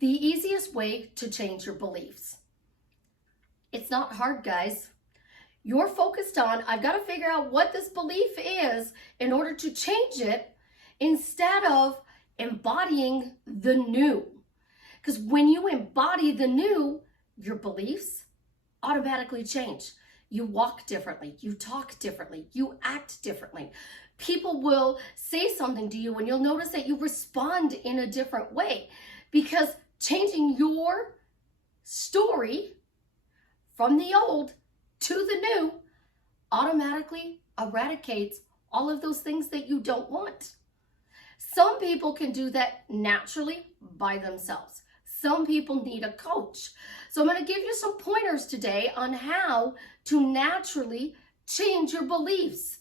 The easiest way to change your beliefs. It's not hard, guys. You're focused on, I've got to figure out what this belief is in order to change it instead of embodying the new. Because when you embody the new, your beliefs automatically change. You walk differently, you talk differently, you act differently. People will say something to you and you'll notice that you respond in a different way, because changing your story from the old to the new automatically eradicates all of those things that you don't want. Some people can do that naturally by themselves. Some people need a coach. So I'm going to give you some pointers today on how to naturally change your beliefs.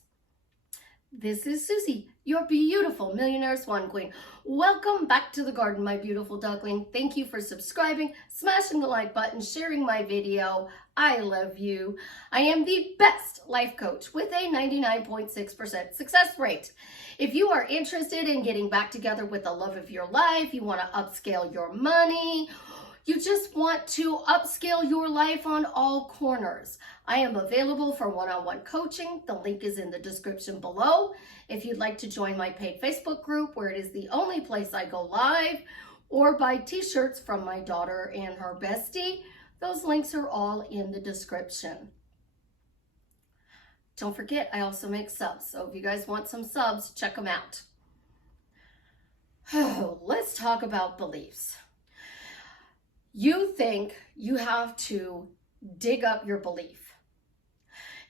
This is Susie, your beautiful Millionaire Swan Queen. Welcome back to the garden, my beautiful duckling. Thank you for subscribing, smashing the like button, sharing my video. I love you. I am the best life coach with a 99.6% success rate. If you are interested in getting back together with the love of your life, you want to upscale your money, you just want to upscale your life on all corners, I am available for one-on-one coaching. The link is in the description below. If you'd like to join my paid Facebook group, where it is the only place I go live, or buy t-shirts from my daughter and her bestie, those links are all in the description. Don't forget, I also make subs. So if you guys want some subs, check them out. Let's talk about beliefs. You think you have to dig up your belief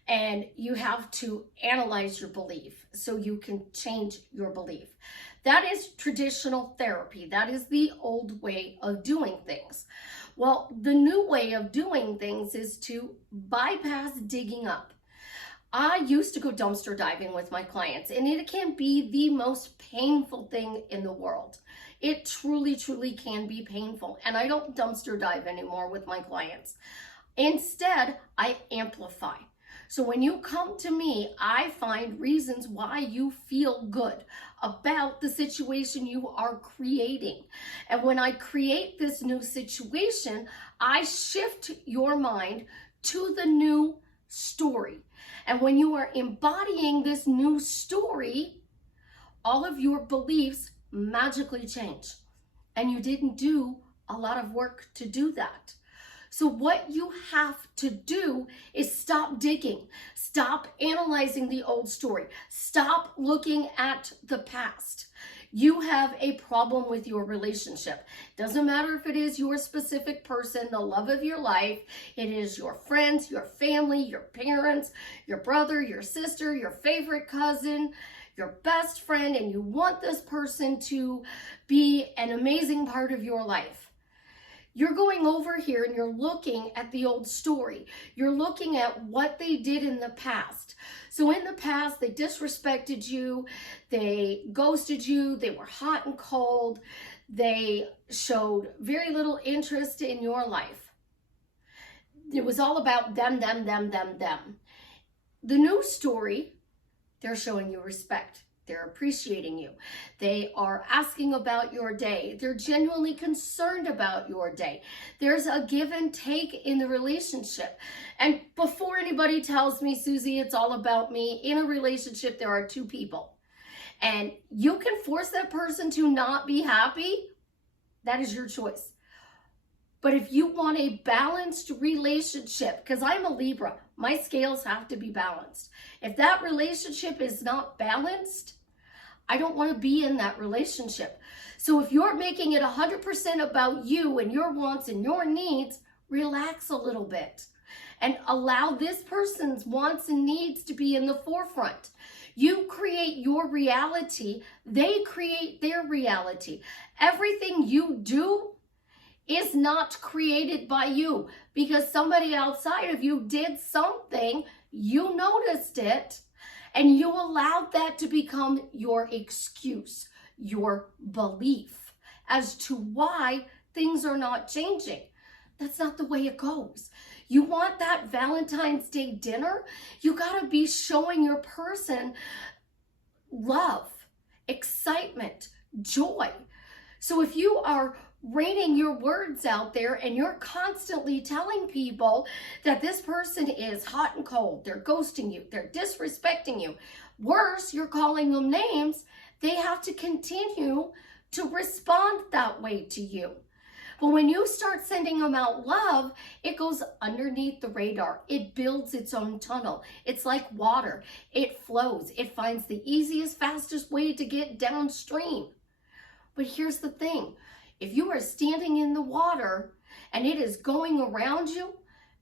and you have to analyze your belief so you can change your belief. That is traditional therapy. That is the old way of doing things. Well, the new way of doing things is to bypass digging up. I used to go dumpster diving with my clients, and it can be the most painful thing in the world. It truly, truly can be painful. And I don't dumpster dive anymore with my clients. Instead, I amplify. So when you come to me, I find reasons why you feel good about the situation you are creating. And when I create this new situation, I shift your mind to the new story. And when you are embodying this new story, all of your beliefs magically change. And you didn't do a lot of work to do that. So what you have to do is stop digging. Stop analyzing the old story. Stop looking at the past. You have a problem with your relationship. Doesn't matter if it is your specific person, the love of your life. It is your friends, your family, your parents, your brother, your sister, your favorite cousin, your best friend, and you want this person to be an amazing part of your life. You're going over here and you're looking at the old story. You're looking at what they did in the past. So in the past, they disrespected you, they ghosted you, they were hot and cold, they showed very little interest in your life. It was all about them. The new story, they're showing you respect. They're appreciating you. They are asking about your day. They're genuinely concerned about your day. There's a give and take in the relationship. And before anybody tells me, Susie, it's all about me, in a relationship, there are two people. And you can force that person to not be happy. That is your choice. But if you want a balanced relationship, because I'm a Libra, my scales have to be balanced. If that relationship is not balanced, I don't want to be in that relationship. So if you're making it 100% about you and your wants and your needs, relax a little bit and allow this person's wants and needs to be in the forefront. You create your reality, they create their reality. Everything you do is not created by you, because somebody outside of you did something, you noticed it, and you allowed that to become your excuse, your belief as to why things are not changing. That's not the way it goes. You want that Valentine's Day dinner? You got to be showing your person love, excitement, joy. So if you are raining your words out there and you're constantly telling people that this person is hot and cold, they're ghosting you, they're disrespecting you. Worse, you're calling them names, they have to continue to respond that way to you. But when you start sending them out love, it goes underneath the radar. It builds its own tunnel. It's like water. It flows. It finds the easiest, fastest way to get downstream. But here's the thing. If you are standing in the water and it is going around you,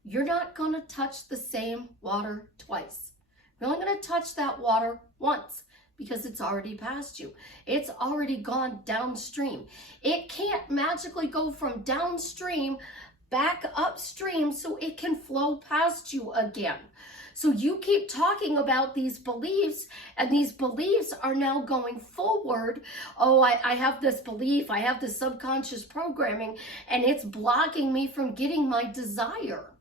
you're not going to touch the same water twice. You're only going to touch that water once, because it's already past you. It's already gone downstream. It can't magically go from downstream back upstream so it can flow past you again. So you keep talking about these beliefs, and these beliefs are now going forward. Oh, I have this belief, I have this subconscious programming, and it's blocking me from getting my desire.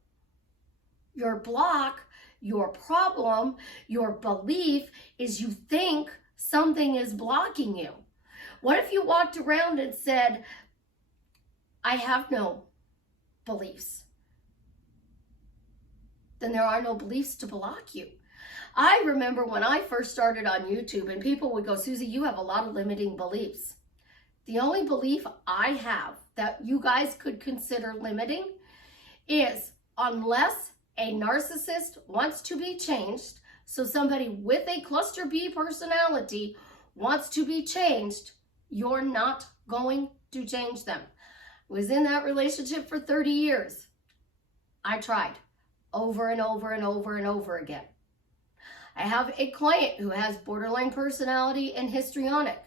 Your block, your problem, your belief is you think something is blocking you. What if you walked around and said, I have no beliefs? Then there are no beliefs to block you. I remember when I first started on YouTube and people would go, Susie, you have a lot of limiting beliefs. The only belief I have that you guys could consider limiting is unless a narcissist wants to be changed, so somebody with a cluster B personality wants to be changed, you're not going to change them. I was in that relationship for 30 years. I tried over and over and over and over again. I have a client who has borderline personality and histrionic.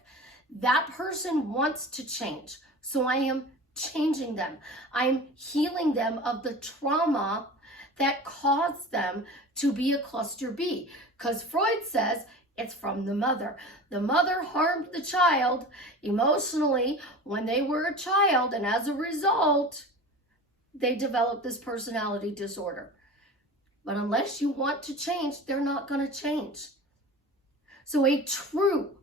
That person wants to change, so I am changing them. I'm healing them of the trauma that caused them to be a cluster B. Because Freud says it's from the mother. The mother harmed the child emotionally when they were a child, and as a result, they developed this personality disorder. But unless you want to change, they're not going to change. So a true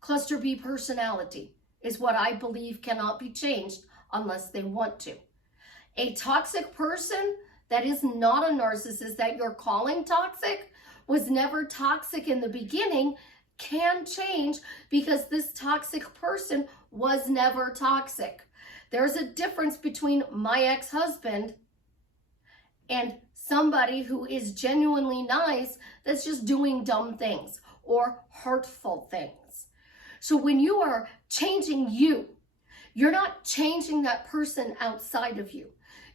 cluster B personality is what I believe cannot be changed unless they want to. A toxic person that is not a narcissist that you're calling toxic, was never toxic in the beginning, can change because this toxic person was never toxic. There's a difference between my ex-husband and somebody who is genuinely nice that's just doing dumb things or hurtful things. So when you are changing you, you're not changing that person outside of you.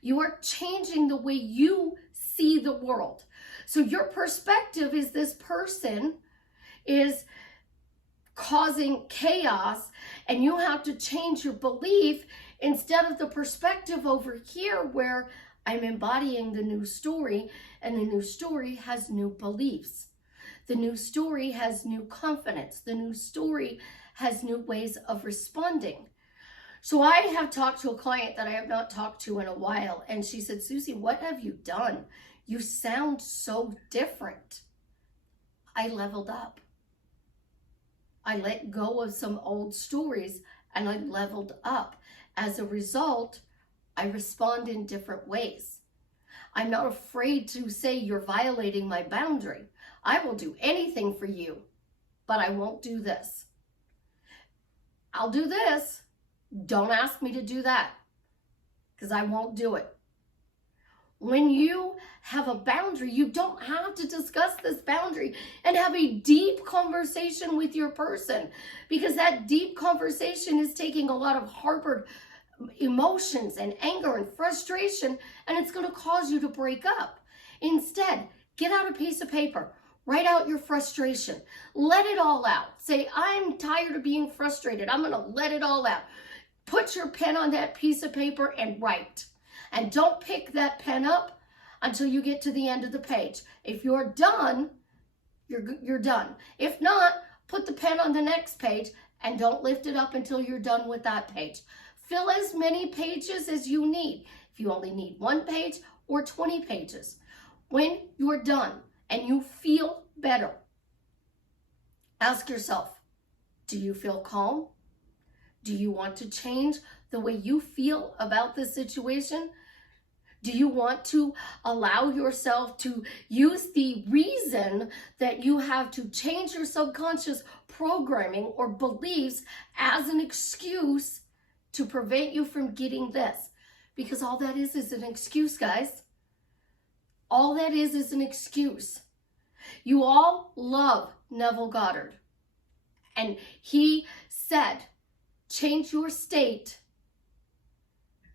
You are changing the way you see the world. So your perspective is this person is causing chaos, and you have to change your belief instead of the perspective over here where I'm embodying the new story, and the new story has new beliefs. The new story has new confidence. The new story has new ways of responding. So I have talked to a client that I have not talked to in a while, and she said, Susie, what have you done? You sound so different. I leveled up. I let go of some old stories and I leveled up. As a result, I respond in different ways. I'm not afraid to say you're violating my boundary. I will do anything for you, but I won't do this. I'll do this. Don't ask me to do that, because I won't do it. When you have a boundary, you don't have to discuss this boundary and have a deep conversation with your person, because that deep conversation is taking a lot of harbored emotions and anger and frustration, and it's going to cause you to break up. Instead, get out a piece of paper. Write out your frustration. Let it all out. Say, I'm tired of being frustrated. I'm going to let it all out. Put your pen on that piece of paper and write. And don't pick that pen up until you get to the end of the page. If you're done, you're done. If not, put the pen on the next page and don't lift it up until you're done with that page. Fill as many pages as you need. If you only need 1 page or 20 pages. When you're done and you feel better, ask yourself, do you feel calm? Do you want to change the way you feel about this situation? Do you want to allow yourself to use the reason that you have to change your subconscious programming or beliefs as an excuse to prevent you from getting this? Because all that is an excuse, guys. All that is an excuse. You all love Neville Goddard. And he said, change your state.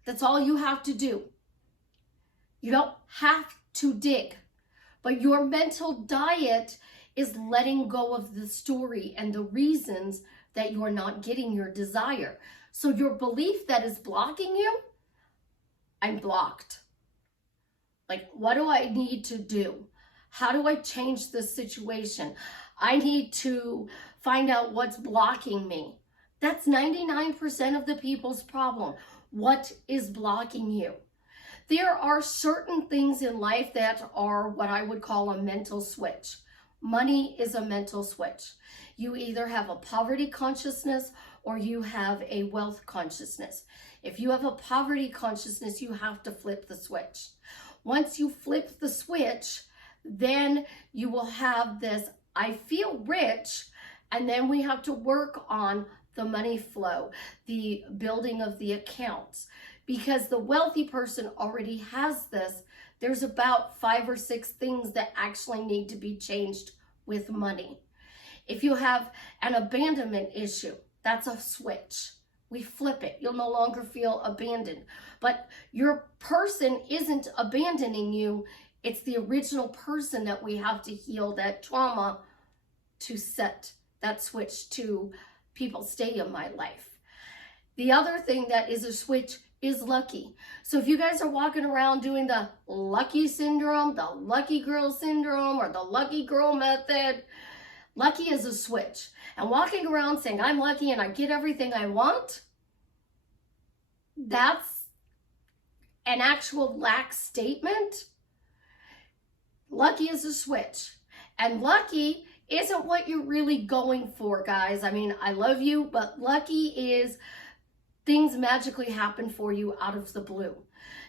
That's all you have to do. You don't have to dig. But your mental diet is letting go of the story and the reasons that you're not getting your desire. So your belief that is blocking you, I'm blocked. Like, what do I need to do? How do I change this situation? I need to find out what's blocking me. That's 99% of the people's problem. What is blocking you? There are certain things in life that are what I would call a mental switch. Money is a mental switch. You either have a poverty consciousness or you have a wealth consciousness. If you have a poverty consciousness, you have to flip the switch. Once you flip the switch, then you will have this, I feel rich, and then we have to work on the money flow, the building of the accounts. Because the wealthy person already has this, there's about 5 or 6 things that actually need to be changed with money. If you have an abandonment issue, that's a switch. We flip it. You'll no longer feel abandoned. But your person isn't abandoning you. It's the original person that we have to heal that trauma to set that switch to people stay in my life. The other thing that is a switch is lucky. So if you guys are walking around doing the lucky syndrome, the lucky girl syndrome, or the lucky girl method, lucky is a switch. And walking around saying, I'm lucky and I get everything I want, that's an actual lack statement. Lucky is a switch. And lucky isn't what you're really going for, guys. I mean, I love you, but lucky is things magically happen for you out of the blue.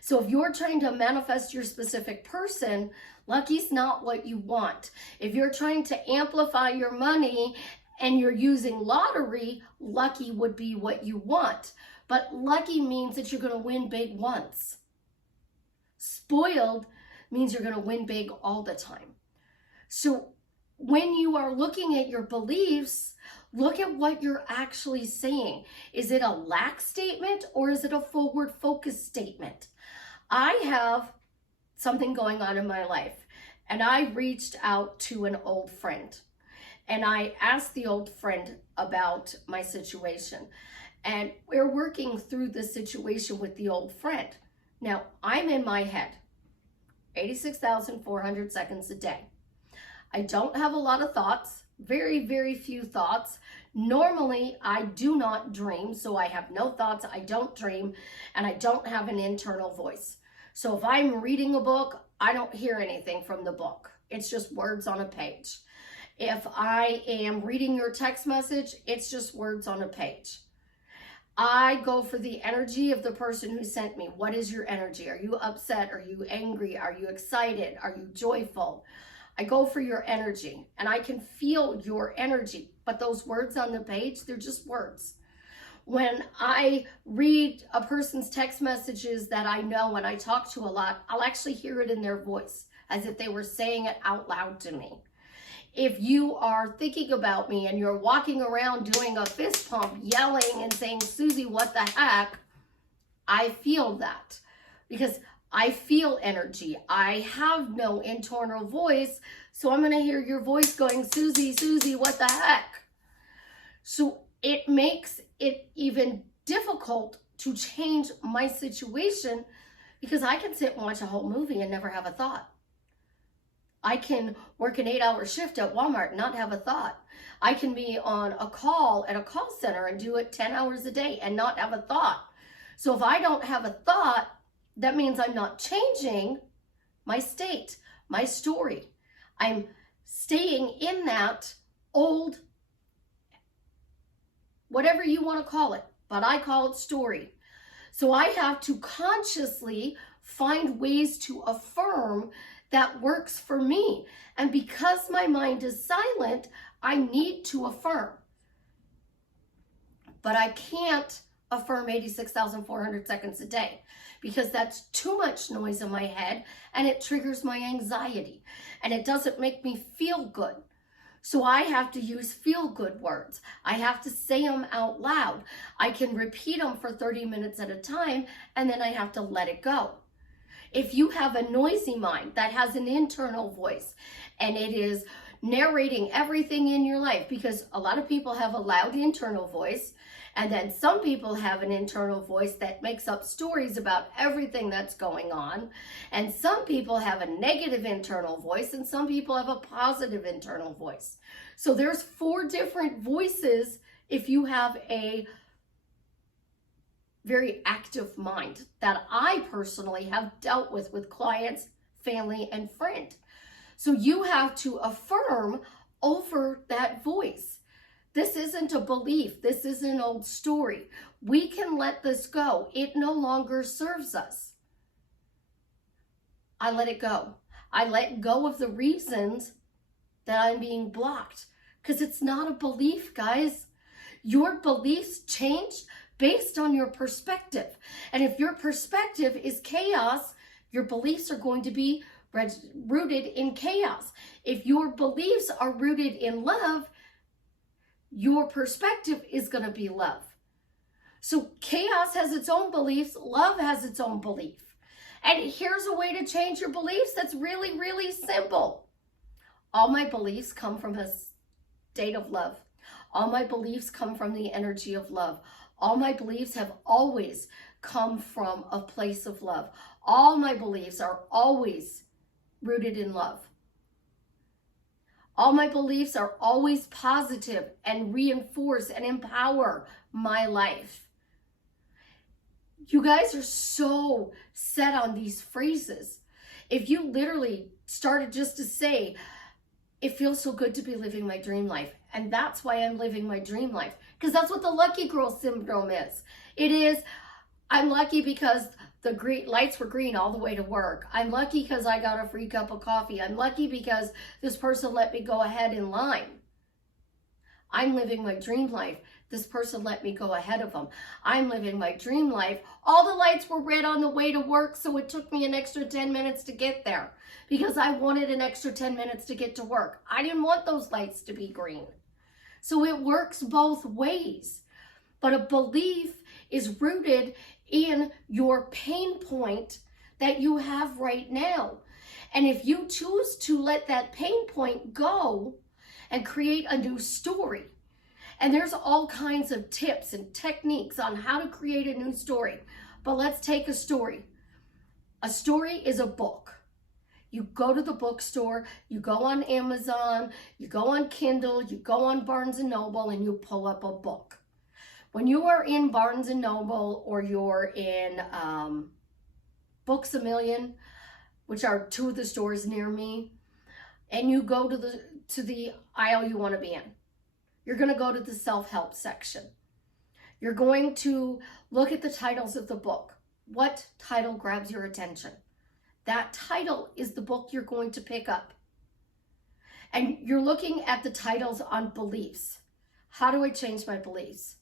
So if you're trying to manifest your specific person, lucky's not what you want. If you're trying to amplify your money and you're using lottery, lucky would be what you want. But lucky means that you're going to win big once. Spoiled means you're going to win big all the time. So when you are looking at your beliefs, look at what you're actually saying. Is it a lack statement or is it a forward focus statement? I have something going on in my life, and I reached out to an old friend and I asked the old friend about my situation, and we're working through the situation with the old friend. Now, I'm in my head 86,400 seconds a day. I don't have a lot of thoughts, very, very few thoughts. Normally, I do not dream, so I have no thoughts, I don't dream, and I don't have an internal voice. So if I'm reading a book, I don't hear anything from the book. It's just words on a page. If I am reading your text message, it's just words on a page. I go for the energy of the person who sent me. What is your energy? Are you upset? Are you angry? Are you excited? Are you joyful? I go for your energy, and I can feel your energy, but those words on the page, they're just words. When I read a person's text messages that I know and I talk to a lot, I'll actually hear it in their voice as if they were saying it out loud to me. If you are thinking about me and you're walking around doing a fist pump, yelling and saying, Susie, what the heck? I feel that because I feel energy. I have no internal voice, so I'm going to hear your voice going, Susie, Susie, what the heck? So it makes it even difficult to change my situation because I can sit and watch a whole movie and never have a thought. I can work an 8-hour shift at Walmart and not have a thought. I can be on a call at a call center and do it 10 hours a day and not have a thought. So if I don't have a thought, that means I'm not changing my state, my story. I'm staying in that old, whatever you want to call it, but I call it story. So I have to consciously find ways to affirm that works for me. And because my mind is silent, I need to affirm. But I can't affirm 86,400 seconds a day because that's too much noise in my head and it triggers my anxiety and it doesn't make me feel good. So I have to use feel-good words. I have to say them out loud. I can repeat them for 30 minutes at a time, and then I have to let it go. If you have a noisy mind that has an internal voice, and it is narrating everything in your life, because a lot of people have a loud internal voice, and then some people have an internal voice that makes up stories about everything that's going on. And some people have a negative internal voice and some people have a positive internal voice. So there's 4 different voices if you have a very active mind that I personally have dealt with clients, family, and friend. So you have to affirm over that voice. This isn't a belief. This is an old story. We can let this go. It no longer serves us. I let it go. I let go of the reasons that I'm being blocked because it's not a belief, guys. Your beliefs change based on your perspective. And if your perspective is chaos, your beliefs are going to be rooted in chaos. If your beliefs are rooted in love, your perspective is going to be love. So chaos has its own beliefs. Love has its own belief. And here's a way to change your beliefs that's really, really simple. All my beliefs come from a state of love. All my beliefs come from the energy of love. All my beliefs have always come from a place of love. All my beliefs are always rooted in love. All my beliefs are always positive and reinforce and empower my life. You guys are so set on these phrases. If you literally started just to say, it feels so good to be living my dream life, and that's why I'm living my dream life, because that's what the lucky girl syndrome is. It is, I'm lucky because the green lights were green all the way to work. I'm lucky because I got a free cup of coffee. I'm lucky because this person let me go ahead in line. I'm living my dream life. This person let me go ahead of them. I'm living my dream life. All the lights were red on the way to work, so it took me an extra 10 minutes to get there because I wanted an extra 10 minutes to get to work. I didn't want those lights to be green. So it works both ways. But a belief is rooted in your pain point that you have right now. And if you choose to let that pain point go and create a new story, and there's all kinds of tips and techniques on how to create a new story. But let's take a story. A story is a book. You go to the bookstore, you go on Amazon, you go on Kindle, you go on Barnes & Noble, and you pull up a book. When you are in Barnes & Noble or you're in Books A Million, which are 2 of the stores near me, and you go to the aisle you want to be in, you're going to go to the self-help section. You're going to look at the titles of the book. What title grabs your attention? That title is the book you're going to pick up. And you're looking at the titles on beliefs. How do I change my beliefs?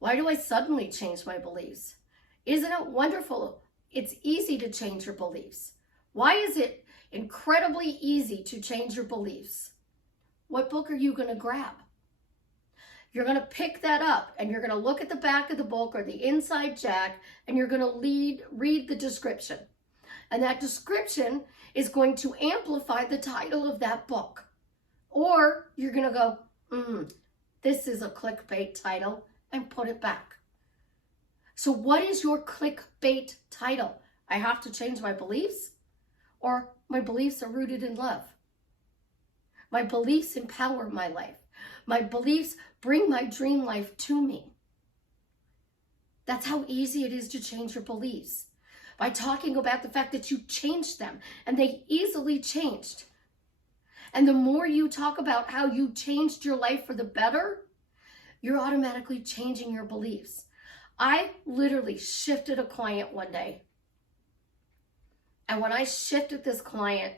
Why do I suddenly change my beliefs? Isn't it wonderful? It's easy to change your beliefs. Why is it incredibly easy to change your beliefs? What book are you going to grab? You're going to pick that up and you're going to look at the back of the book or the inside jack and you're going to read the description. And that description is going to amplify the title of that book. Or you're going to go, this is a clickbait title, and put it back. So what is your clickbait title? I have to change my beliefs? Or my beliefs are rooted in love? My beliefs empower my life. My beliefs bring my dream life to me. That's how easy it is to change your beliefs. By talking about the fact that you changed them, and they easily changed. And the more you talk about how you changed your life for the better, you're automatically changing your beliefs. I literally shifted a client one day. And when I shifted this client,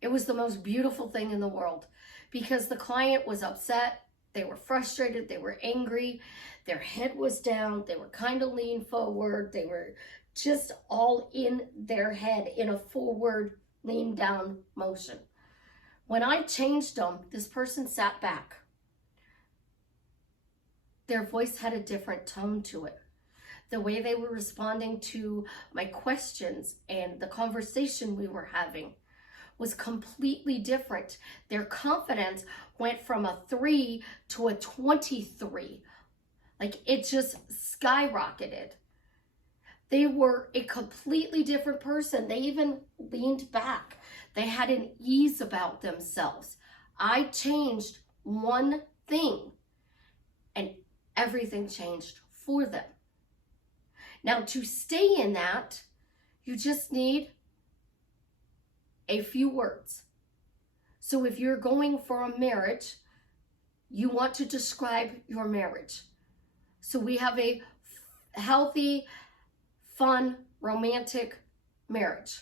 it was the most beautiful thing in the world, because the client was upset. They were frustrated. They were angry. Their head was down. They were kind of leaned forward. They were just all in their head in a forward, lean down motion. When I changed them, this person sat back. Their voice had a different tone to it. The way they were responding to my questions and the conversation we were having was completely different. Their confidence went from a 3 to a 23. Like, it just skyrocketed. They were a completely different person. They even leaned back. They had an ease about themselves. I changed one thing and everything changed for them. Now, to stay in that, you just need a few words. So if you're going for a marriage, you want to describe your marriage. So we have a healthy, fun, romantic marriage.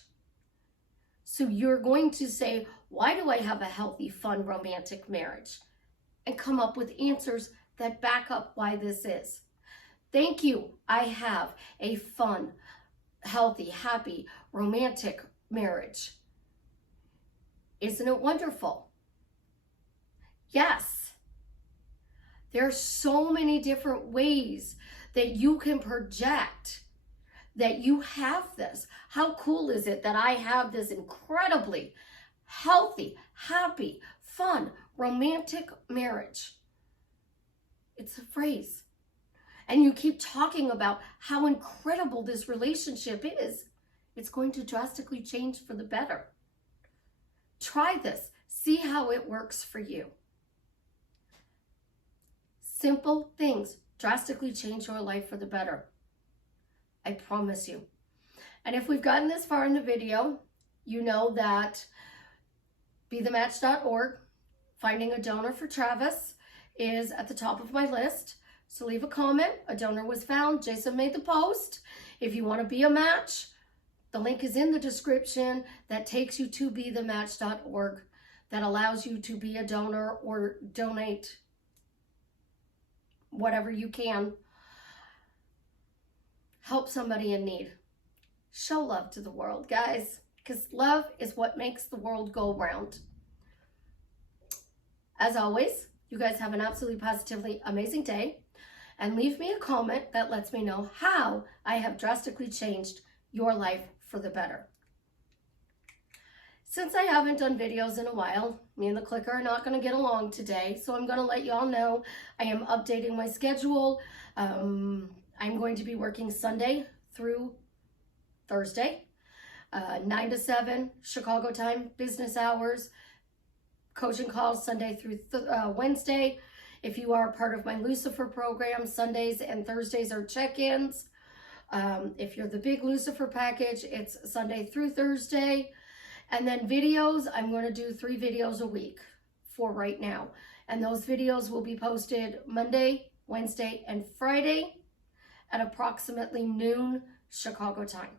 So you're going to say, why do I have a healthy, fun, romantic marriage? And come up with answers that back up why this is. Thank you. I have a fun, healthy, happy, romantic marriage. Isn't it wonderful? Yes. There are so many different ways that you can project that you have this. How cool is it that I have this incredibly healthy, happy, fun, romantic marriage? It's a phrase. And you keep talking about how incredible this relationship is. It's going to drastically change for the better. Try this. See how it works for you. Simple things drastically change your life for the better. I promise you. And if we've gotten this far in the video, you know that bethematch.org, finding a donor for Travis, is at the top of my list. So leave a comment. A donor was found. Jason made the post. If you want to be a match, the link is in the description that takes you to bethematch.org, that allows you to be a donor or donate whatever you can. Help somebody in need. Show love to the world, guys, because love is what makes the world go round. As always, you guys have an absolutely positively amazing day, and leave me a comment that lets me know how I have drastically changed your life for the better. Since I haven't done videos in a while, me and the clicker are not going to get along today, so I'm going to let y'all know I am updating my schedule. I'm going to be working Sunday through Thursday, 9 to 7 Chicago time, business hours, coaching calls Sunday through Wednesday. If you are part of my Lucifer program, Sundays and Thursdays are check-ins. If you're the big Lucifer package, it's Sunday through Thursday. And then videos, I'm going to do 3 videos a week for right now. And those videos will be posted Monday, Wednesday, and Friday at approximately noon Chicago time.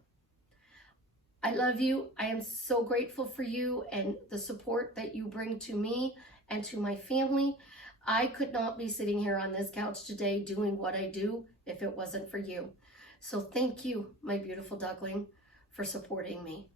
I love you. I am so grateful for you and the support that you bring to me and to my family. I could not be sitting here on this couch today doing what I do if it wasn't for you. So thank you, my beautiful duckling, for supporting me.